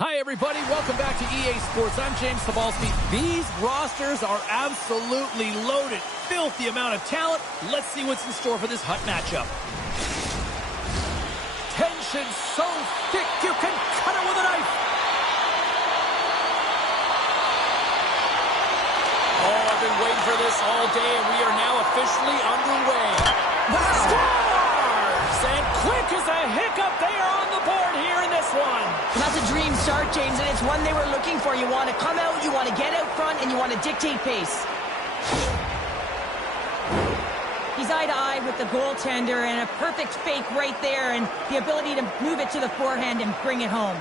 Hi, everybody. Welcome back to EA Sports. I'm James Cebulski. These rosters are absolutely loaded. Filthy amount of talent. Let's see what's in store for this hot matchup. Tension so thick you can cut it with a knife. Oh, I've been waiting for this all day, and we are now officially underway. Wow. Scores! And quick as a hiccup, they are on the board here in this one. That's a dream start, James, and it's one they were looking for. You want to come out, you want to get out front, and you want to dictate pace. He's eye to eye with the goaltender, and a perfect fake right there, and the ability to move it to the forehand and bring it home.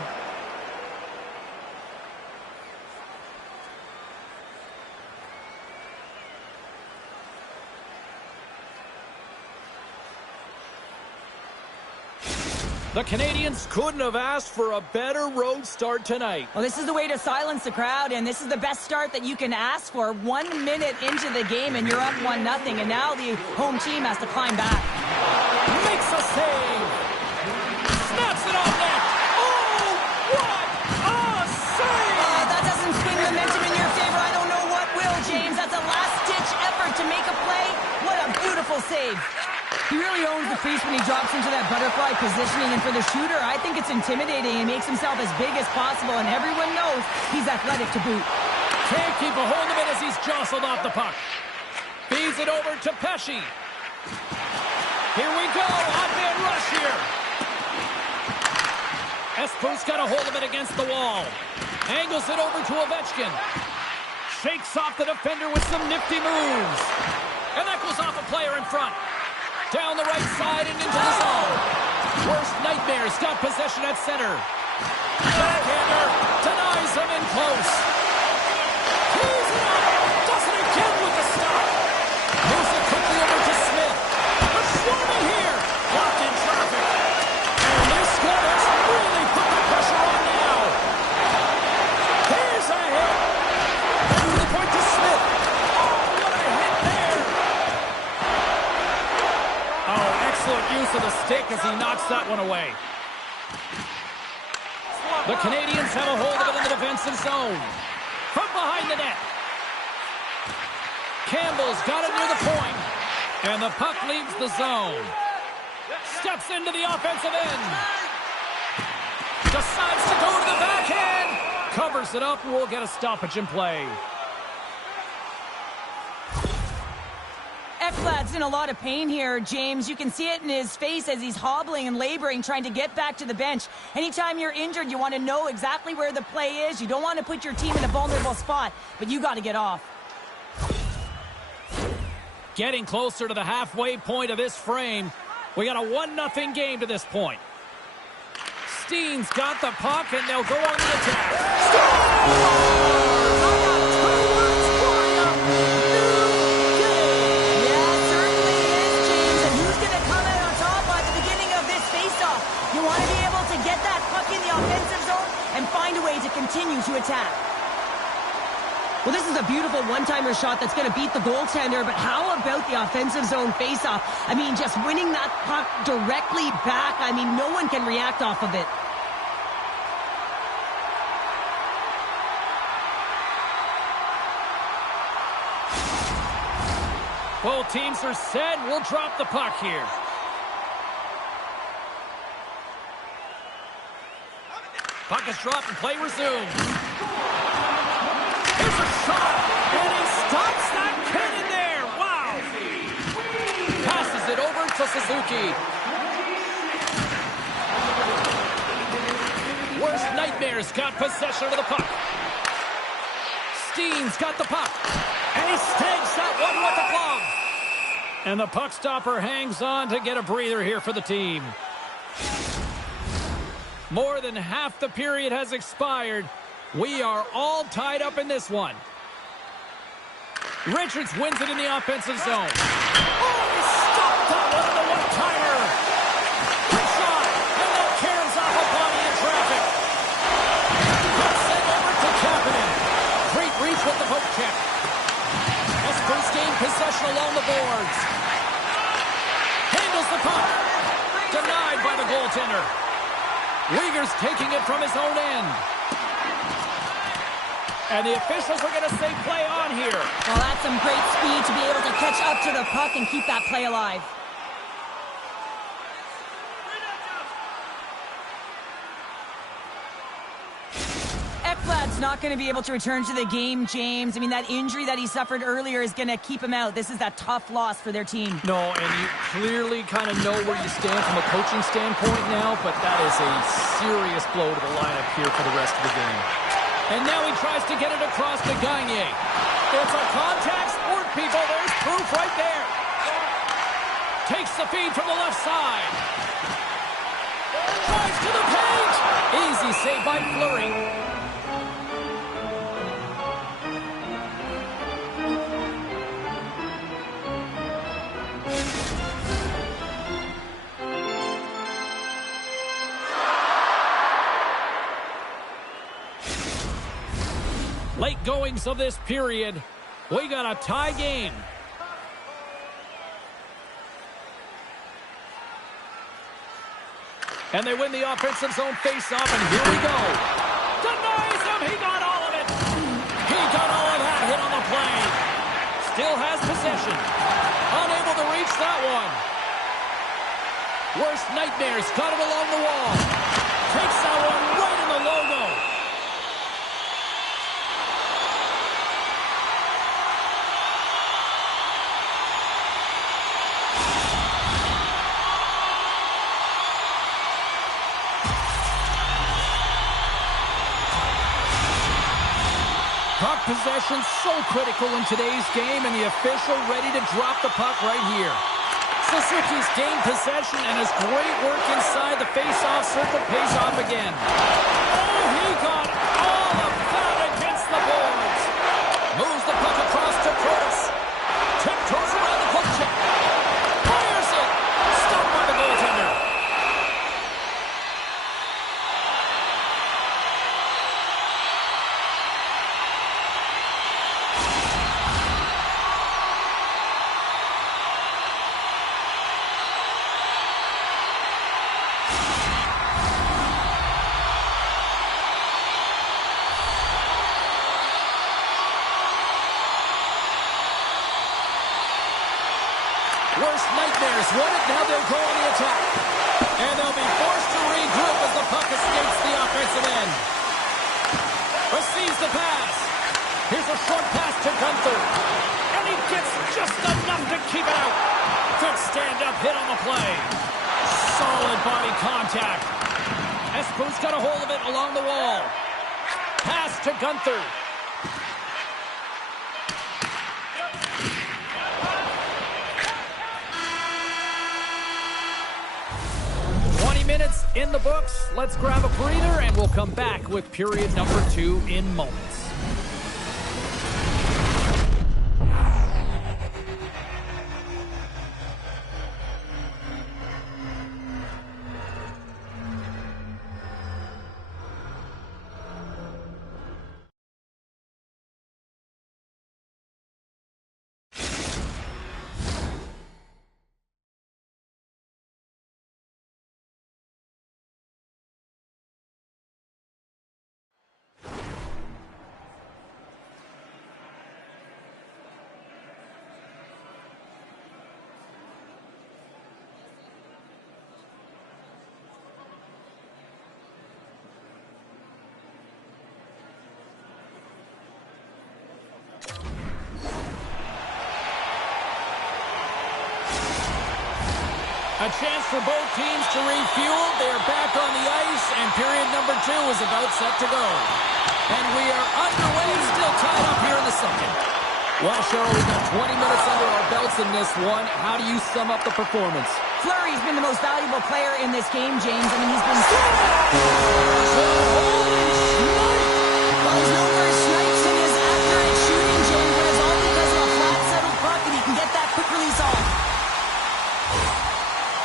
The Canadians couldn't have asked for a better road start tonight. Well, this is the way to silence the crowd, and this is the best start that you can ask for. 1 minute into the game, and you're up 1-0, and now the home team has to climb back. Makes a save. Snaps it off net. Oh, what a save! That doesn't swing momentum in your favor. I don't know what will, James. That's a last-ditch effort to make a play. What a beautiful save. He really owns the crease when he drops into that butterfly positioning, and for the shooter, I think it's intimidating. He makes himself as big as possible, and everyone knows he's athletic to boot. Can't keep a hold of it as he's jostled off the puck. Feeds it over to Pesci. Here we go, hot man rush here. Espoo's got a hold of it against the wall. Angles it over to Ovechkin. Shakes off the defender with some nifty moves. And that goes off a player in front. Down the right side and into the zone. Worst nightmares got possession at center. Backhander denies him in close. He's it up. Does it again with the stop. Moves it quickly over to Smith. They're swarming here. Blocked in traffic. And this score has really put the pressure on now. Here's a hit. And the point to Smith. Oh, what a hit there. Oh, excellent use of the stick as he knocks that one away. The Canadians have a hold of it in the defensive zone. From behind the net. Campbell's got it near the point. And the puck leaves the zone. Steps into the offensive end. Decides to go to the backhand. Covers it up, and we'll get a stoppage in play. Ekblad's in a lot of pain here, James. You can see it in his face as he's hobbling and laboring, trying to get back to the bench. Anytime you're injured, you want to know exactly where the play is. You don't want to put your team in a vulnerable spot, but you got to get off. Getting closer to the halfway point of this frame. We got a 1-0 game to this point. Steen's got the puck, and they'll go on the attack. You want to be able to get that puck in the offensive zone and find a way to continue to attack. Well, this is a beautiful one-timer shot that's going to beat the goaltender, but how about the offensive zone face-off? I mean, just winning that puck directly back, I mean, no one can react off of it. Both teams are set. We'll drop the puck here. Puck is dropped and play resumes. Here's a shot, and he stops that cannon there. Wow. Passes it over to Suzuki. Worst nightmares got possession of the puck. Steen's got the puck, and he snags that one with the glove. And the puck stopper hangs on to get a breather here for the team. More than half the period has expired. We are all tied up in this one. Richards wins it in the offensive zone. Oh, he stopped that one in the one-timer. Good shot, and that caroms off a body in traffic. Puts it over to Kapanen. Great reach with the poke check. Espoo's gained possession along the boards. Handles the puck. Denied by the goaltender. Uyghur's taking it from his own end. And the officials are going to say play on here. Well, that's some great speed to be able to catch up to the puck and keep that play alive. Ekblad's not going to be able to return to the game, James. I mean, that injury that he suffered earlier is going to keep him out. This is a tough loss for their team. No, and you clearly kind of know where you stand from a coaching standpoint now, but that is a serious blow to the lineup here for the rest of the game. And now he tries to get it across to Gagne. It's a contact sport, people. There's proof right there. Takes the feed from the left side. Drives to the page. Easy save by Fleury. Late goings of this period. We got a tie game. And they win the offensive zone face-off, and here we go. Denies him! He got all of it! He got all of that hit on the play. Still has possession. Unable to reach that one. Worst nightmares. Got it along the wall. Takes that one right in the logo. Puck possession so critical in today's game, and the official ready to drop the puck right here. Suzuki's gained possession, and his great work inside the face-off circle pays off again. Oh, he got all of that against the boards. Moves the puck across to Curtis. Tiptoes around the hook check. Fires it. Stopped by the goaltender. Worst nightmares won it, now they'll go on the attack. And they'll be forced to regroup as the puck escapes the offensive end. Receives the pass. Here's a short pass to Gunther. And he gets just enough to keep it out. Good stand-up hit on the play. Solid body contact. Espoo's got a hold of it along the wall. Pass to Gunther. Minutes in the books. Let's grab a breather, and we'll come back with period number 2 in moments. A chance for both teams to refuel. They're back on the ice, and period number 2 is about set to go. And we are underway, still tied up here in the second. Well, Cheryl, we've got 20 minutes under our belts in this one. How do you sum up the performance? Fleury's been the most valuable player in this game, James. I mean, he's been... Well, he's known for his snipes and his accurate shooting, James, but it's all because of a flat settled puck, and he can get that quick release off.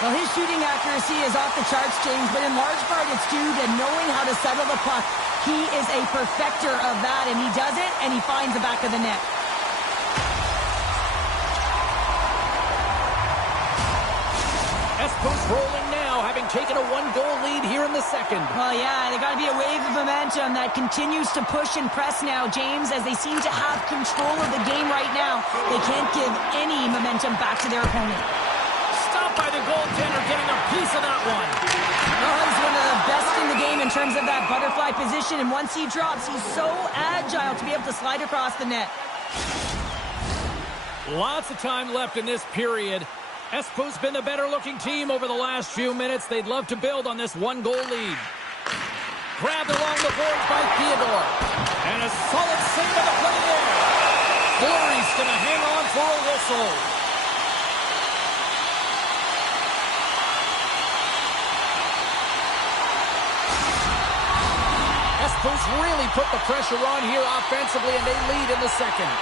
Well, his shooting accuracy is off the charts, James, but in large part it's due to knowing how to settle the puck. He is a perfecter of that, and he does it, and he finds the back of the net. Espoo's rolling now, having taken a 1-goal lead here in the second. Well, yeah, they got to be a wave of momentum. momentum that continues to push and press now, James, as they seem to have control of the game right now. They can't give any momentum back to their opponent. Stopped by the goaltender, getting a piece of that one. Oh, he's one of the best in the game in terms of that butterfly position, and once he drops, he's so agile to be able to slide across the net. Lots of time left in this period. Espoo's been the better-looking team over the last few minutes. They'd love to build on this one-goal lead. Grabbed along the boards by Theodore. And a solid save of the play there. Fleury's going to hang on for a whistle. Espoo's really put the pressure on here offensively, and they lead in the second.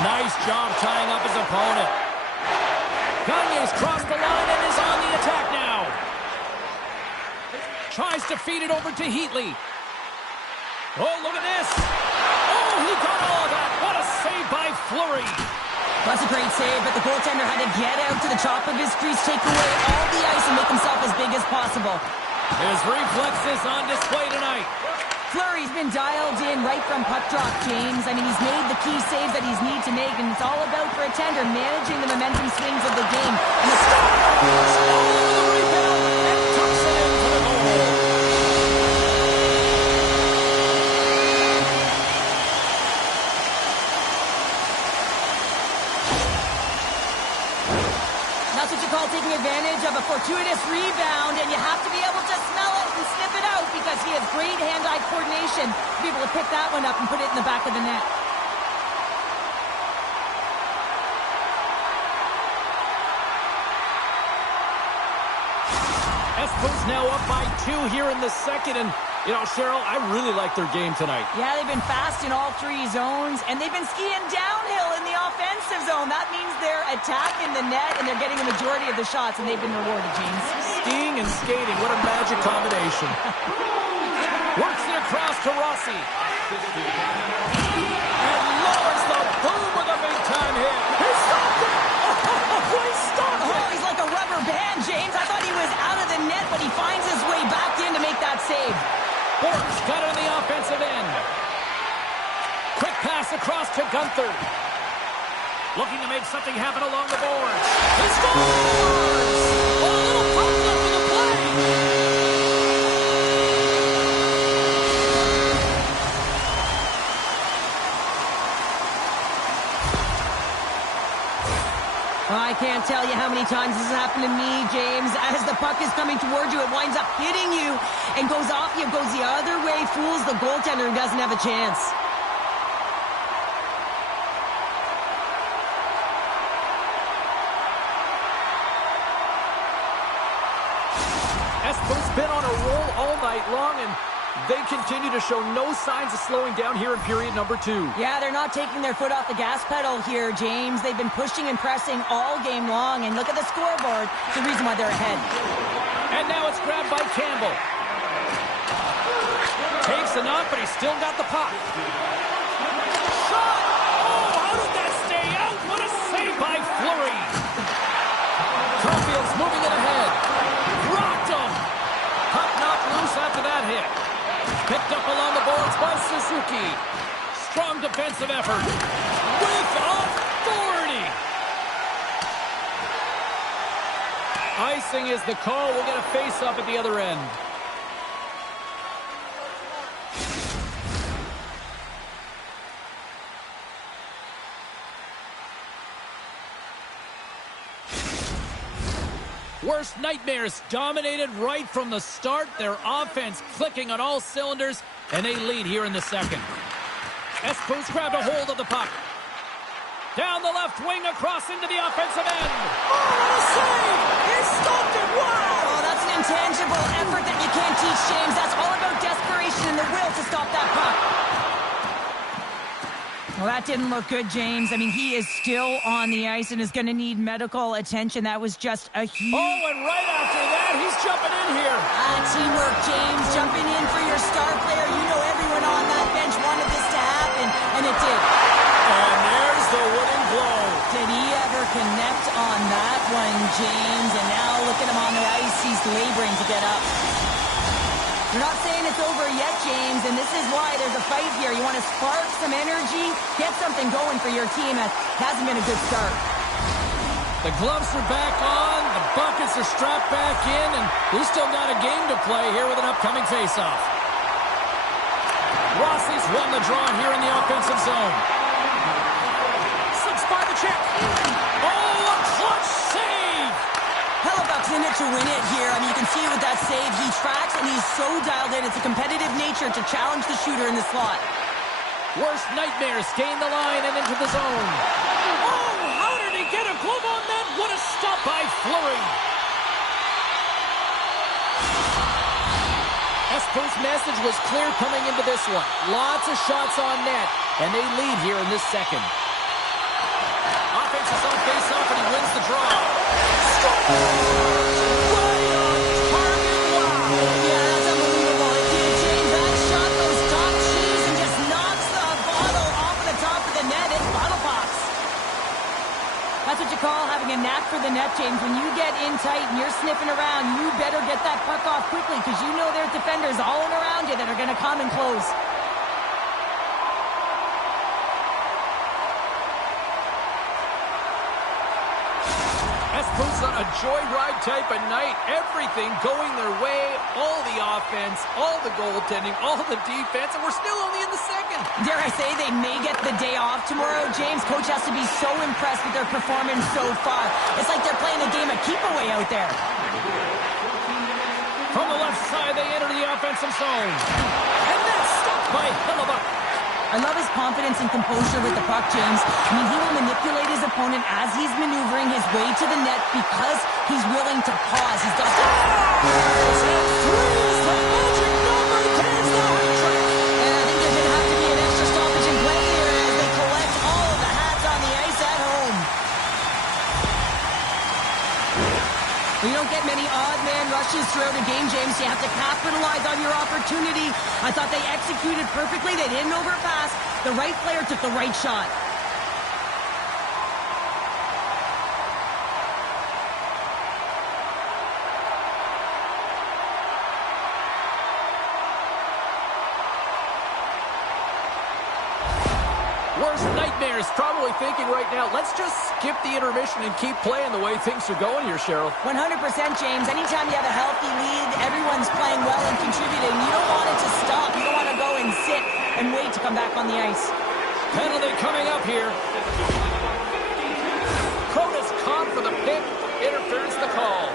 Nice job tying up his opponent. Gagne's crossed the line and is on the attack now. Tries to feed it over to Heatley. Oh, look at this. Oh, he got all of that. What a save by Fleury. That's a great save, but the goaltender had to get out to the top of his crease, take away all the ice, and make himself as big as possible. His reflexes on display tonight. Fleury's been dialed in right from puck drop, James. I mean, he's made the key saves that he's need to make, and it's all about, for a tender, managing the momentum swings of the game. And the stop! And tucks it into the goal. That's what you call taking advantage of a fortuitous rebound, and you have to be able to smell it and sniff it out because he has great hand-eye coordination to be able to pick that one up and put it in the back of the net. Espoo's now up by 2 here in the second, and, you know, Cheryl, I really like their game tonight. Yeah, they've been fast in all 3 zones, and they've been skiing downhill in the offensive zone. That means they're attacking the net, and they're getting the majority of the shots, and they've been rewarded, James. Skiing and skating, what a magic combination. Works it across to Rossi. And lowers the boom with a big-time hit. He stopped it! Oh, he stopped it! Oh, he's like a rubber band, James. I thought he was out of the net, but he finds his way back in to make that save. Bork's got it on the offensive end. Quick pass across to Gunther. Looking to make something happen along the boards. He scores! A little pump left for the play. I can't tell you how many times this has happened to me, James. As the puck is coming towards you, it winds up hitting you and goes off you, goes the other way, fools the goaltender and doesn't have a chance. Espoo's been on a roll all night long, and they continue to show no signs of slowing down here in period number 2. Yeah, they're not taking their foot off the gas pedal here, James. They've been pushing and pressing all game long, and look at the scoreboard. It's the reason why they're ahead. And now it's grabbed by Campbell. Takes a knock, but he's still got the puck. Shot! Oh, how did that stay out? What a save by Fleury. Caulfield's moving it ahead. Rocked him. Puck knocked loose after that hit. Picked up along the boards by Suzuki. Strong defensive effort. With authority. Icing is the call. We'll get a face-up at the other end. Worst nightmares dominated right from the start. Their offense clicking on all cylinders, and they lead here in the second. Espoo's grabbed a hold of the puck. Down the left wing across into the offensive end. Oh, what a save! He stopped it! Wow! Oh, that's an intangible effort that you can't teach, James. That's all about desperation and the will to stop that puck. Well, that didn't look good, James. I mean, he is still on the ice and is going to need medical attention. That was just a huge... Oh, and right after that, he's jumping in here. Teamwork, James. Jumping in for your star player. You know everyone on that bench wanted this to happen, and it did. And there's the wooden blow. Did he ever connect on that one, James? And now look at him on the ice he's laboring to get up. You're not saying it's over yet, James, and this is why there's a fight here. You want to spark some energy, get something going for your team. It hasn't been a good start. The gloves are back on, the buckets are strapped back in, and we've still got a game to play here with an upcoming face-off. Rossi's won the draw here in the offensive zone. Slips by the check. Oh, a clutch save! Hellebuck's in it to win it here. I mean, you can see with that save, he tracks and he's so dialed in. It's a competitive nature to challenge the shooter in the slot. Worst nightmares gain the line and into the zone. Oh, how did he get a glove on that? What a stop by Fleury. Espoo's message was clear coming into this one. Lots of shots on net, and they lead here in this second. Offense is on face-off, and he wins the draw. Right on target, wow. Yeah, that's unbelievable. It did change that shot, those top shoes, and just knocks the bottle off of the top of the net. It bottle pops. That's what you call having a knack for the net, James. When you get in tight and you're sniffing around, you better get that puck off quickly because you know there's defenders all around you that are going to come and close. Espoo's on a joyride type of night. Everything going their way. All the offense, all the goaltending, all the defense, and we're still only in the second. Dare I say they may get the day off tomorrow, James. Coach has to be so impressed with their performance so far. It's like they're playing a game of keep-away out there. From the left side, they enter the offensive zone. And that's stopped by Hellebuck. I love his confidence and composure with the puck, James. I mean, he will manipulate his opponent as he's maneuvering his way to the net because he's willing to pause. He's got to... The magic number 10 is the hat trick. And I think there's going to have to be an extra stoppage in play here as they collect all of the hats on the ice at home. You don't get many odd man rushes throughout a game, James. You have to capitalize on your opportunity. I thought they executed perfectly. They didn't overpass. The right player took the right shot. Worst nightmares probably thinking right now, let's just skip the intermission and keep playing the way things are going here, Cheryl. 100%, James. Anytime you have a healthy lead, everyone's playing well and contributing. You don't want it to stop. You don't want to go and sit and wait to come back on the ice. Penalty coming up here. Cronus caught for the pick. Interference the call.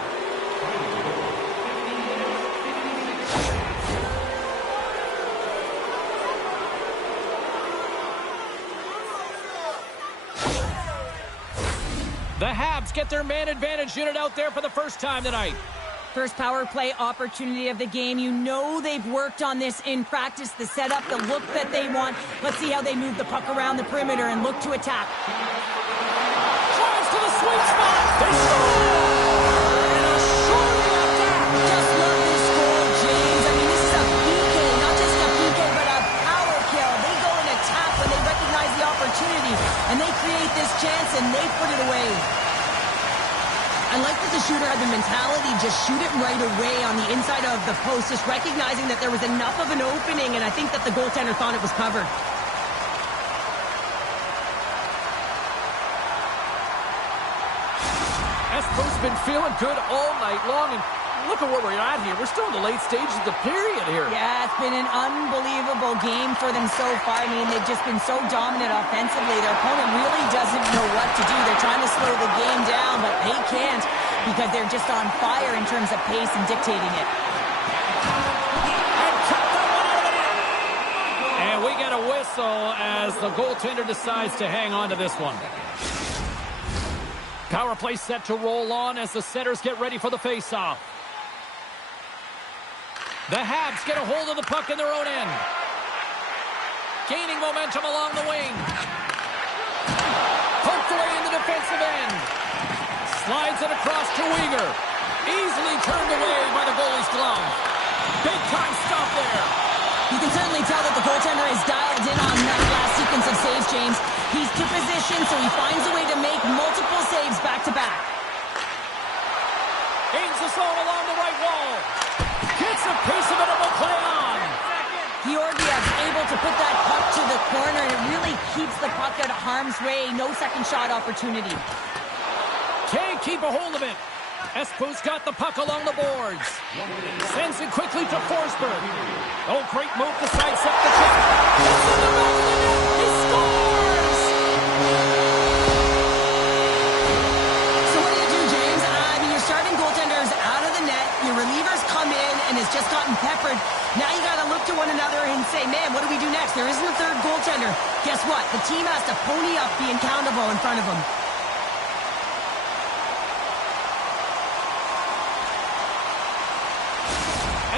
The Habs get their man advantage unit out there for the first time tonight. First power play opportunity of the game. You know they've worked on this in practice, the setup, the look that they want. Let's see how they move the puck around the perimeter and look to attack. Drives to the sweet spot. They score! And a shorty attack. Just love this goal, James. I mean, this is a PK, not just a PK, but a power kill. They go and attack when they recognize the opportunity, and they create this chance, and they put it away. I like that the shooter had the mentality, just shoot it right away on the inside of the post, just recognizing that there was enough of an opening, and I think that the goaltender thought it was covered. Espoo's been feeling good all night long, and look at where we're at here. We're still in the late stages of the period here. Yeah, it's been an unbelievable game for them so far. I mean, they've just been so dominant offensively. Their opponent really doesn't know what to do. They're trying to slow the game down, but they can't because they're just on fire in terms of pace and dictating it. And we get a whistle as the goaltender decides to hang on to this one. Power play set to roll on as the setters get ready for the face-off. The Habs get a hold of the puck in their own end. Gaining momentum along the wing. Poked away in the defensive end. Slides it across to Weegar. Easily turned away by the goalie's glove. Big time stop there. You can certainly tell that the goaltender is dialed in on that last sequence of saves, James. He's to position, so he finds a way to make multiple saves back-to-back. Aims the zone along the right the puck out of harm's way. No second shot opportunity. Can't keep a hold of it. Espoo's got the puck along the boards. Sends it quickly to Forsberg. Oh, great move to sidestep the check. It's in the back of the net. He scores! So what do, James? Your starting goaltender's out of the net. Your relievers come in and has just gotten peppered. Now you got to look to one another and say, man, what do we do next? There isn't a third goaltender. Guess what? The team has to pony up being countable in front of them.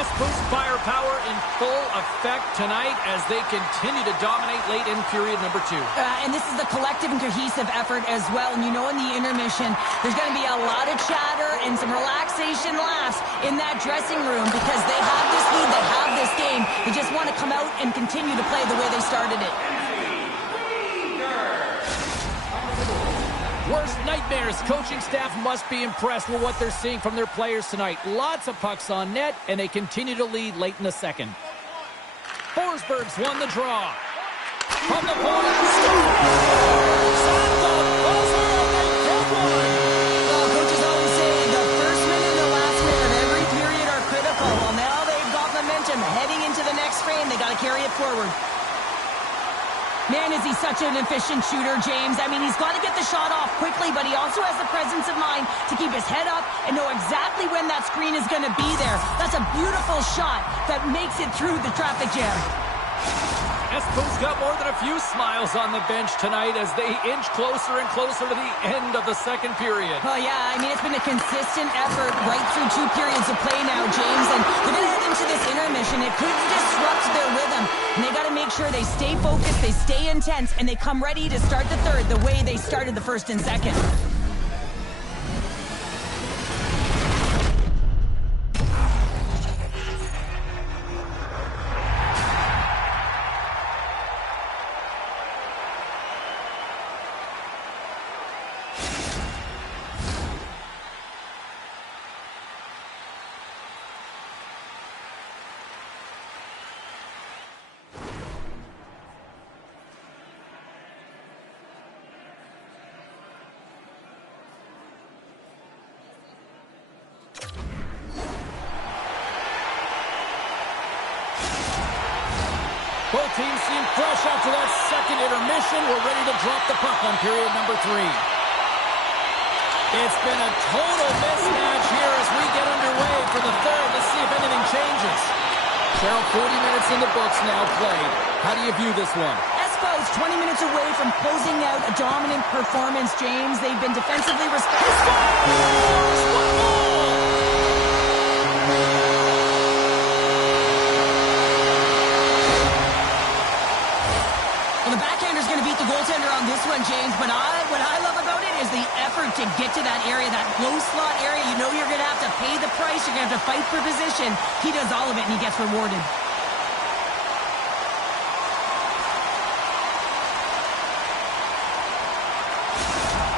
Espoo's firepower in full effect tonight as they continue to dominate late in period number 2. And this is a collective and cohesive effort as well. And you know, in the intermission, there's going to be a lot of chatter and some relaxation laughs in that dressing room because they have this lead, they have this game. They just want to come out and continue to play the way they started it. Worst nightmares. Coaching staff must be impressed with what they're seeing from their players tonight. Lots of pucks on net, and they continue to lead late in the second. Forsberg's won the draw. From the point, scores! At the buzzer, they get one! Well, coaches always say the first minute and the last minute of every period are critical. Well, now they've got momentum. Heading into the next frame, they got to carry it forward. Man, is he such an efficient shooter, James. I mean, he's got to get the shot off quickly, but he also has the presence of mind to keep his head up and know exactly when that screen is going to be there. That's a beautiful shot that makes it through the traffic jam. Espoo's got more than a few smiles on the bench tonight as they inch closer and closer to the end of the second period. Oh, yeah, I mean, it's been a consistent effort right through 2 periods of play now, James, and they're going to head into this intermission. It could disrupt their rhythm, and they got to make sure they stay focused, they stay intense, and they come ready to start the third the way they started the first and second. Both teams seem fresh after that second intermission. We're ready to drop the puck on period number 3. It's been a total mismatch here as we get underway for the third. Let's see if anything changes. Cheryl, 40 minutes in the books now played. How do you view this one? Espoo's 20 minutes away from closing out a dominant performance, James. They've been defensively responsible. The backhander's going to beat the goaltender on this one, James, but what I love about it is the effort to get to that area, that low slot area. You know you're going to have to pay the price. You're going to have to fight for position. He does all of it, and he gets rewarded.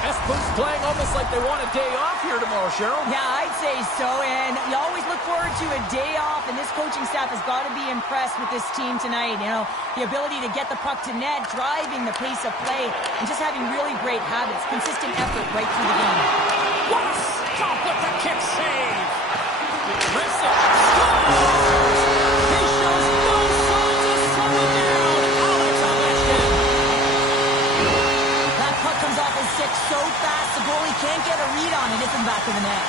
Espoo's playing almost like they want a day off here tomorrow, Cheryl. Yeah, I'd say so, and you always look forward to a day off, and this coaching staff has got to be impressed with this team tonight. You know, the ability to get the puck to net, driving the pace of play, and just having really great habits, consistent effort right through the game. What a stop with the kick save! Rips it, scores! He shows no signs of slowing down. Alex Ovechkin. That puck comes off his stick so fast, the goalie can't get a read on it. It's in the back of the net.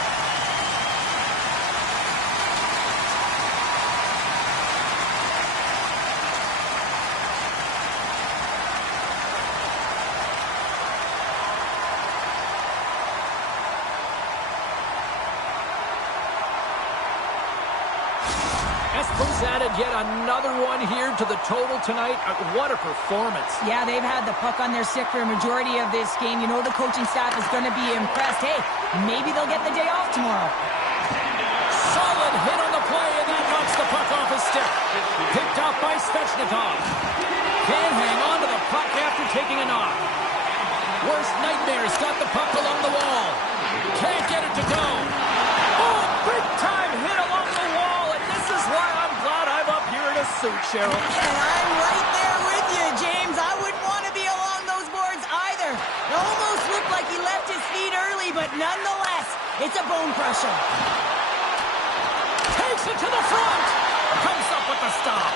Espoo's added yet another one here to the total tonight. What a performance. Yeah, they've had the puck on their stick for a majority of this game. You know the coaching staff is going to be impressed. Hey, maybe they'll get the day off tomorrow. Solid hit on the play, and that knocks the puck off his stick. Picked off by Svechnikov. Can't hang on to the puck after taking a knock. Worst nightmares got the puck along the wall. Can't get it to go. Oh, big time hit along the wall, and this is why I'm glad I'm up here in a suit, Cheryl. And I'm right there with you, James. I wouldn't want to be along the nonetheless, it's a bone crusher. Takes it to the front. Comes up with the stop.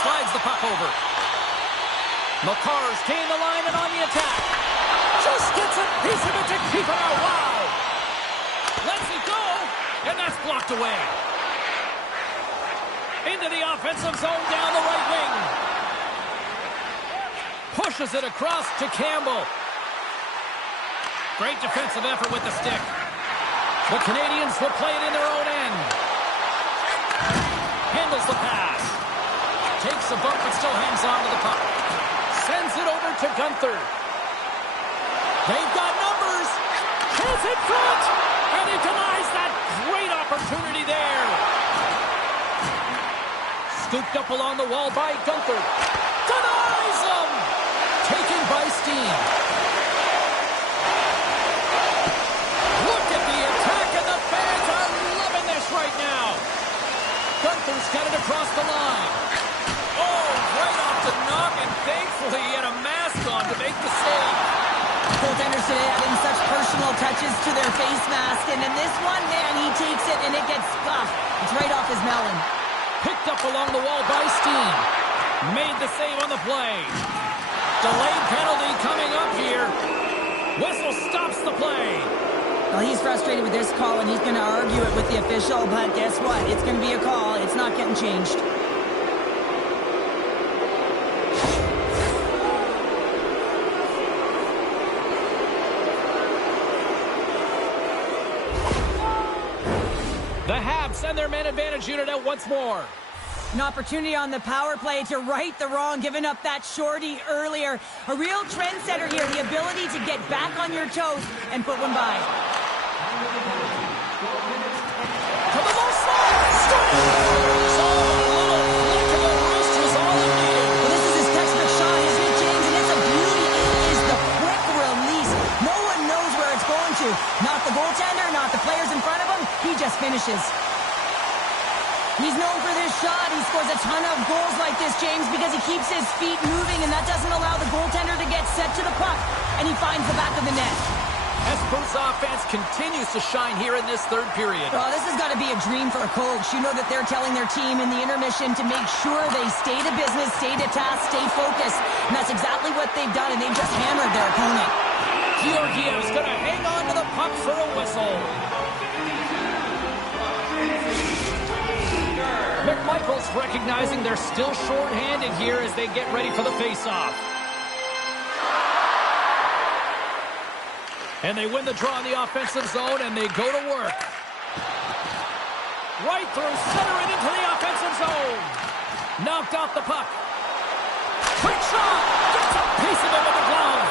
Slides the puck over. McCarr's gained the line and on the attack. Just gets a piece of it to keep it out. Wow. Lets it go, and that's blocked away. Into the offensive zone down the right wing. Pushes it across to Campbell. Great defensive effort with the stick. The Canadians will play it in their own end. Handles the pass. Takes a bump but still hangs on to the puck. Sends it over to Gunther. They've got numbers. Hits it front. And he denies that great opportunity there. Scooped up along the wall by Gunther. Denies him. Taken by Steen. Look at the attack, and the fans are loving this right now. Gunther's got it across the line. Oh, right off the noggin. Thankfully, he had a mask on to make the save. Goaltenders today adding such personal touches to their face mask, and in this one, man, he takes it and it gets scuffed. It's right off his melon. Picked up along the wall by Steen. Made the save on the play. Delayed penalty coming up here. Whistle stops the play. Well, he's frustrated with this call, and he's going to argue it with the official, but guess what? It's going to be a call. It's not getting changed. The Habs send their man advantage unit out once more. An opportunity on the power play to right the wrong, giving up that shorty earlier. A real trendsetter here, the ability to get back on your toes and put one by. To the low slide! Score! So a little flick of the wrist was all he needed. Well, this is his textbook shot, isn't it, James? And it's a beauty. It is the quick release. No one knows where it's going to. Not the goaltender, not the players in front of him. He just finishes. He's known for this shot. He scores a ton of goals like this, James, because he keeps his feet moving, and that doesn't allow the goaltender to get set to the puck, and he finds the back of the net. Espoo's offense continues to shine here in this third period. Oh, this has got to be a dream for a coach. You know that they're telling their team in the intermission to make sure they stay to business, stay to task, stay focused, and that's exactly what they've done, and they've just hammered their opponent. Georgiev's going to hang on to the puck for a whistle. McMichael's recognizing they're still short-handed here as they get ready for the face-off. And they win the draw in the offensive zone, and they go to work. Right through center and into the offensive zone. Knocked off the puck. Quick shot! Gets a piece of it with the glove.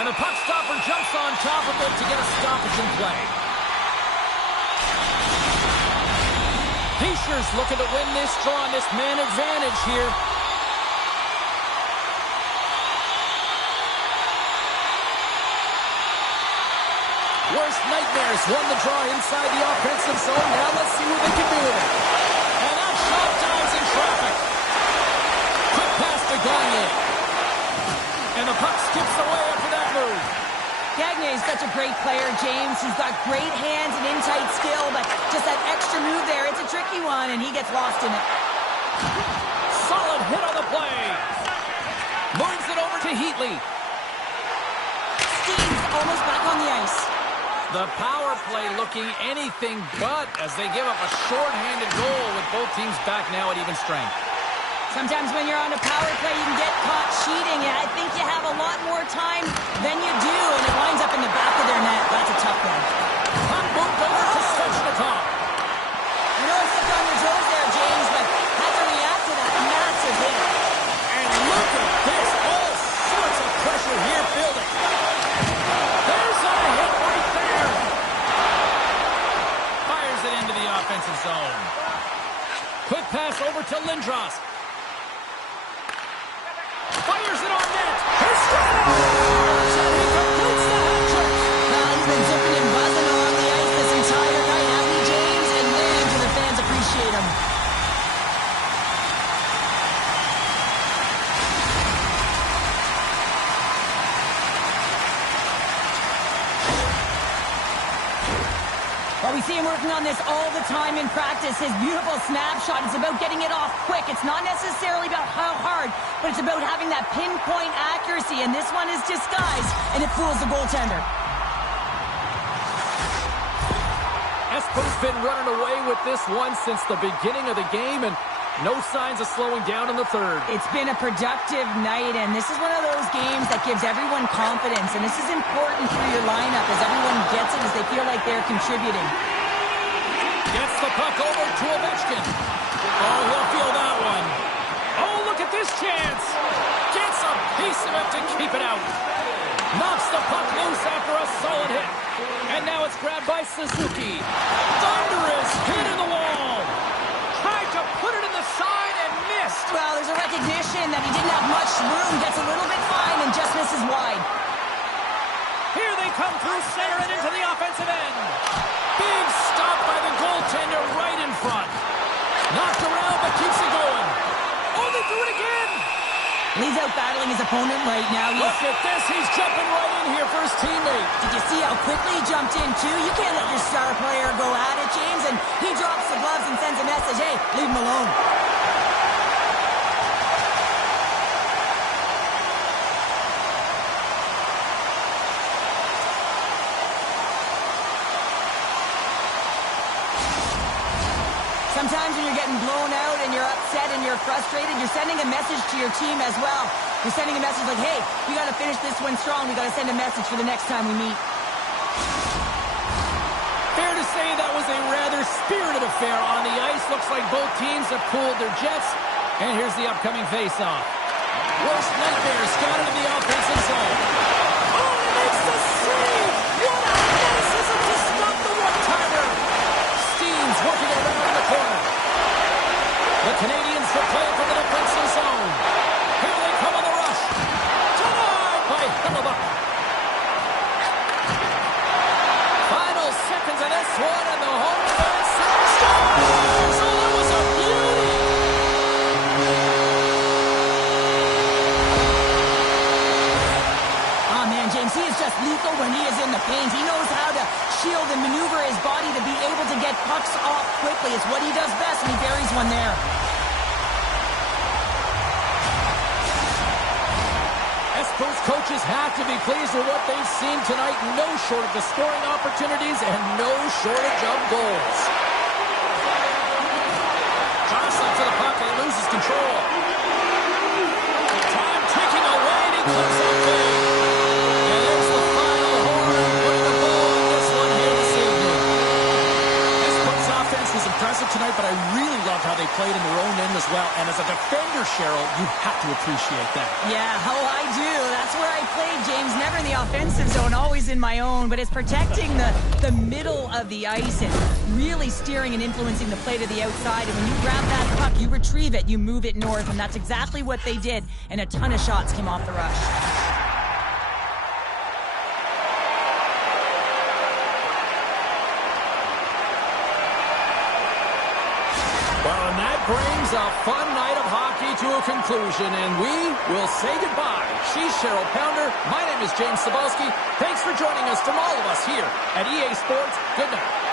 And the puck stopper jumps on top of it to get a stoppage in play. Heischer's looking to win this draw on this man advantage here. Worst nightmares won the draw inside the offensive zone. Now let's see what they can do with it. And that shot dives in traffic. Quick pass to Gagne. And the puck skips away after that move. Gagne is such a great player, James. He's got great hands and in-tight skill, but just that extra move there, it's a tricky one, and he gets lost in it. Solid hit on the play. Moves it over to Heatley. Steen's almost back on the ice. The power play looking anything but as they give up a short-handed goal with both teams back now at even strength. Sometimes when you're on a power play, you can get caught cheating, and I think you have a lot more time than you do, and it winds up in the back of their net. That's a tough one. Puck moved over to Svechnikov. I know I stepped on your toes there, James, but had to react to that massive hit. And look at this. All sorts of pressure here building. There's a hit right there. Fires it into the offensive zone. Quick pass over to Lindros. Fires it on net. He scores! And he completes the hat-trick. Well, he's been zipping and buzzing along the ice this entire night, hasn't he, James? And man, do the fans appreciate him. Well, we see him working on this all the time in practice. His beautiful snapshot is about getting it off quick. It's not necessarily about how hard, but it's about having that pinpoint accuracy, and this one is disguised, and it fools the goaltender. Espoo's been running away with this one since the beginning of the game, and no signs of slowing down in the third. It's been a productive night, and this is one of those games that gives everyone confidence, and this is important for your lineup as everyone gets it, as they feel like they're contributing. Gets the puck over to Ovechkin. Oh, he'll feel that one. Oh, look at this chance. Gets a piece of it to keep it out. Knocks the puck loose after a solid hit. And now it's grabbed by Suzuki. Thunderous hit in the wall. Tried to put it in the side and missed. Well, there's a recognition that he didn't have much room. Gets a little bit fine and just misses wide. Here they come through center and into the offensive end. Big stop by the goaltender right in front. Knocked around but keeps it going. Oh, they do it again. He's out battling his opponent right now. Look at this. He's jumping right in here for his teammate. Did you see how quickly he jumped in, too? You can't let your star player go at it, James. And he drops the gloves and sends a message, hey, leave him alone. Sometimes when you're getting blown out and you're upset and you're frustrated, you're sending a message to your team as well. You're sending a message like, hey, we got to finish this one strong. We got to send a message for the next time we meet. Fair to say that was a rather spirited affair on the ice. Looks like both teams have cooled their jets. And here's the upcoming face-off. Worst nightmare scouted in the offensive zone. Oh, he makes the save! What athleticism to stop the one-timer! Steam's working around in the corner. The Canadians will play from the defensive zone. Here they come on the rush. Denied by Hellebuck. Final seconds of this one, and the home defense scores! Oh, that was a beauty! Oh, man, James, he is just lethal when he is in the paint. He knows how to shield and maneuver his body to be able to get pucks off quickly. It's what he does best, and he buries one there. Espoo's coaches have to be pleased with what they've seen tonight. No shortage of scoring opportunities and no shortage of goals. Johnson to the puck, and he loses control. Time ticking away, and he comes up big. And there's the final horn, putting a bow on this one here this evening. Espoo's offense was impressive tonight, but I really loved how they played in their own end as well. And as a defender, Cheryl, you have to appreciate that. Yeah, oh, I do. That's where I played, James. Never in the offensive zone, always in my own. But it's protecting the middle of the ice and really steering and influencing the play to the outside. And when you grab that puck, you retrieve it, you move it north. And that's exactly what they did. And a ton of shots came off the rush. Well, and that brings a fun night of hockey to a conclusion, and we will say goodbye. She's Cheryl Pounder. My name is James Cebulski. Thanks for joining us from all of us here at EA Sports. Good night.